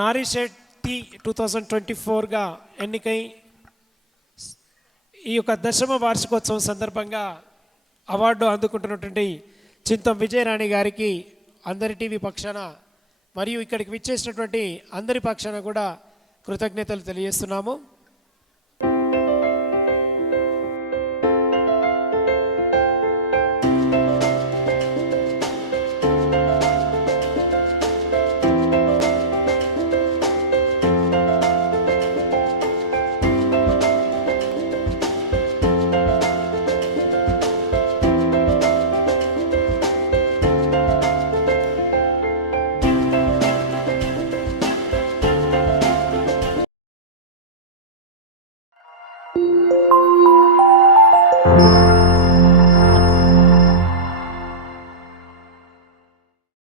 నారీషెట్ tea 2024గా ఎన్నికై ఈ యొక్క దశమ వార్షికోత్సవం సందర్భంగా అవార్డు అందుకుంటున్నటువంటి చింతం విజయరాణి గారికి అందరి టీవీ పక్షాన మరియు ఇక్కడికి విచ్చేసినటువంటి అందరి పక్షాన కూడా కృతజ్ఞతలు తెలియజేస్తున్నాము.